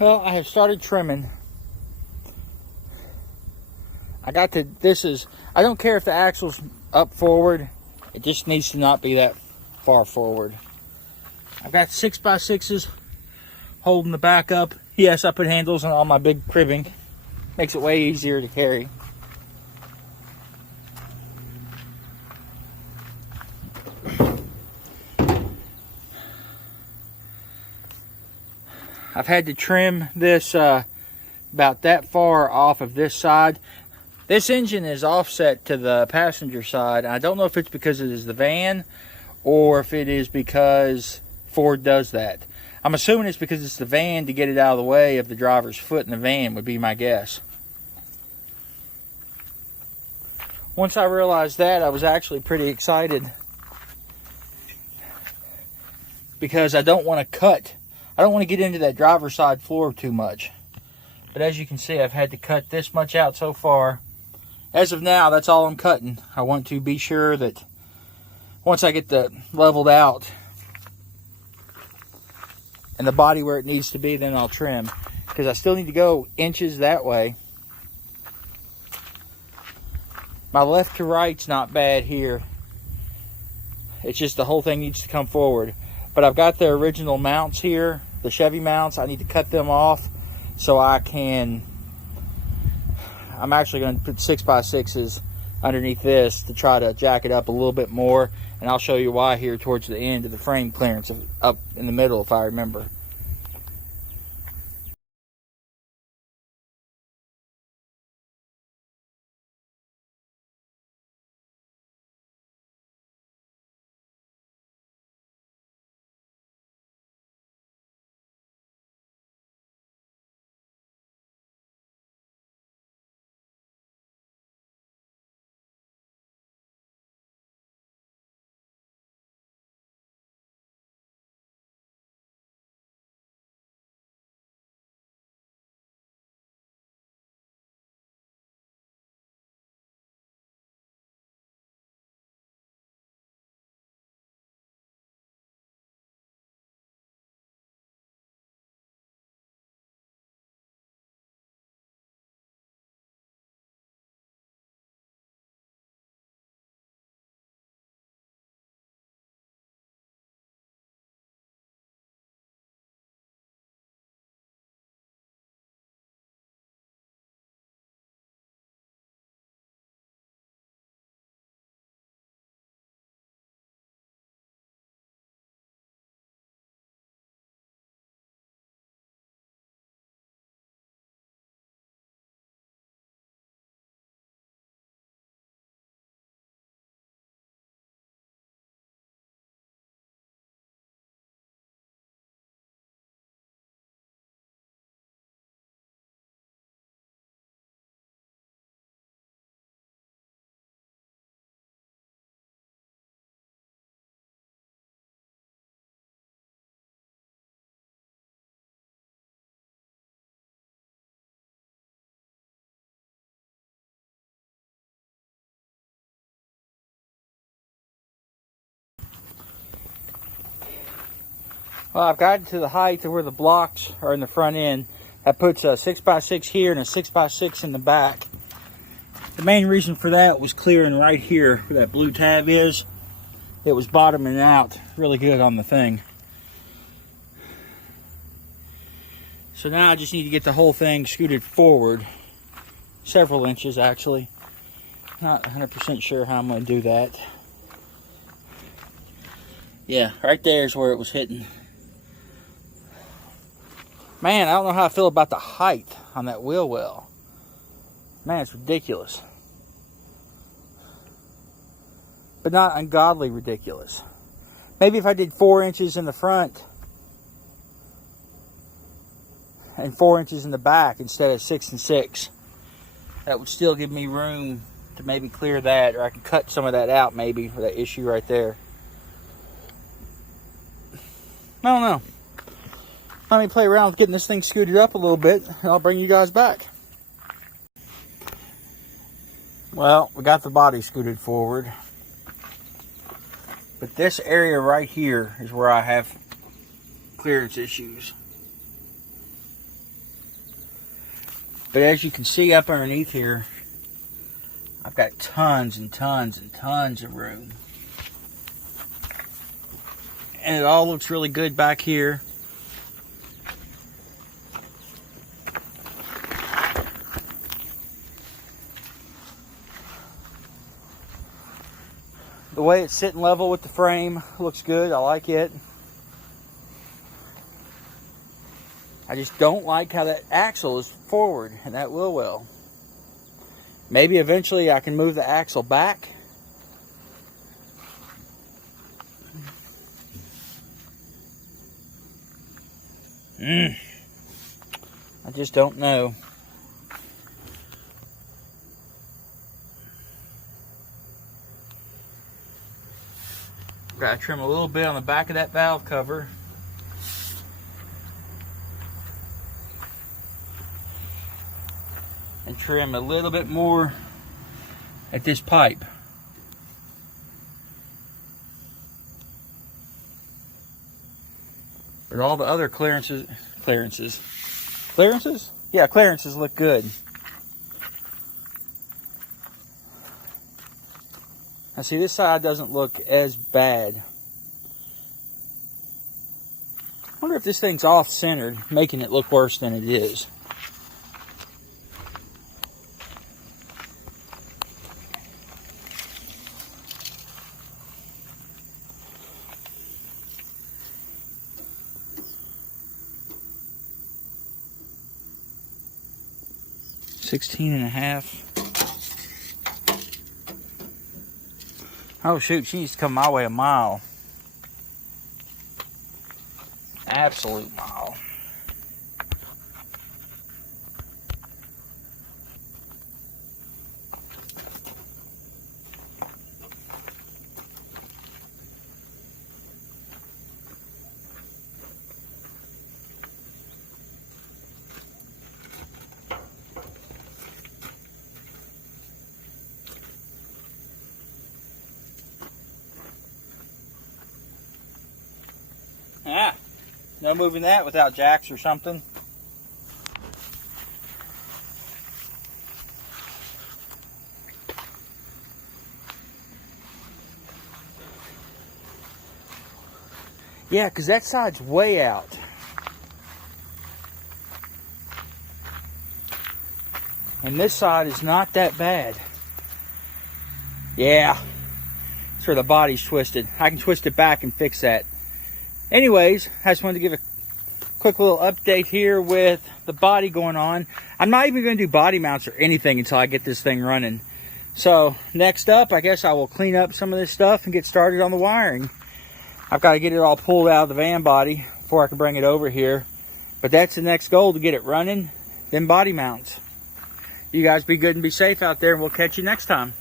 Well, I have started trimming. I don't care if the axle's up forward. It just needs to not be that far forward. I've got 6x6s holding the back up. Yes, I put handles on all my big cribbing. Makes it way easier to carry. I've had to trim this about that far off of this side. This engine is offset to the passenger side. I don't know if it's because it is the van or if it is because Ford does that. I'm assuming it's because it's the van to get it out of the way of the driver's foot in the van would be my guess. Once I realized that, I was actually pretty excited because I don't want to cut. I don't want to get into that driver's side floor too much. But as you can see, I've had to cut this much out so far. As of now, that's all I'm cutting. I want to be sure that once I get the leveled out and the body where it needs to be, then I'll trim. Because I still need to go inches that way. My left to right's not bad here. It's just the whole thing needs to come forward. But I've got the original mounts here, the Chevy mounts. I need to cut them off so I can... I'm actually going to put 6x6s underneath this to try to jack it up a little bit more. And I'll show you why here towards the end of the frame clearance up in the middle if I remember. Well, I've gotten to the height of where the blocks are in the front end. That puts a 6x6 here and a 6x6 in the back. The main reason for that was clearing right here where that blue tab is. It was bottoming out really good on the thing. So now I just need to get the whole thing scooted forward. Several inches actually. Not 100% sure how I'm going to do that. Yeah, right there is where it was hitting. Man, I don't know how I feel about the height on that wheel well. Man, it's ridiculous. But not ungodly ridiculous. Maybe if I did 4 inches in the front and 4 inches in the back instead of 6 and 6, that would still give me room to maybe clear that, or I could cut some of that out maybe for that issue right there. I don't know. Let me play around with getting this thing scooted up a little bit, and I'll bring you guys back. Well, we got the body scooted forward. But this area right here is where I have clearance issues. But as you can see up underneath here, I've got tons and tons and tons of room. And it all looks really good back here. The way it's sitting level with the frame looks good. I like it. I just don't like how that axle is forward, and that will well. Maybe eventually I can move the axle back. I just don't know. Gotta trim a little bit on the back of that valve cover. And trim a little bit more at this pipe. But all the other clearances look good. Now see, this side doesn't look as bad. I wonder if this thing's off-centered, making it look worse than it is. $16.5. Oh shoot, she needs to come my way a mile. Absolute mile. Ah, no moving that without jacks or something. Yeah, because that side's way out. And this side is not that bad. Yeah, that's where the body's twisted. I can twist it back and fix that. Anyways, I just wanted to give a quick little update here with the body going on. I'm not even going to do body mounts or anything until I get this thing running. So next up, I guess I will clean up some of this stuff and get started on the wiring. I've got to get it all pulled out of the van body before I can bring it over here. But that's the next goal, to get it running, then body mounts. You guys be good and be safe out there, and we'll catch you next time.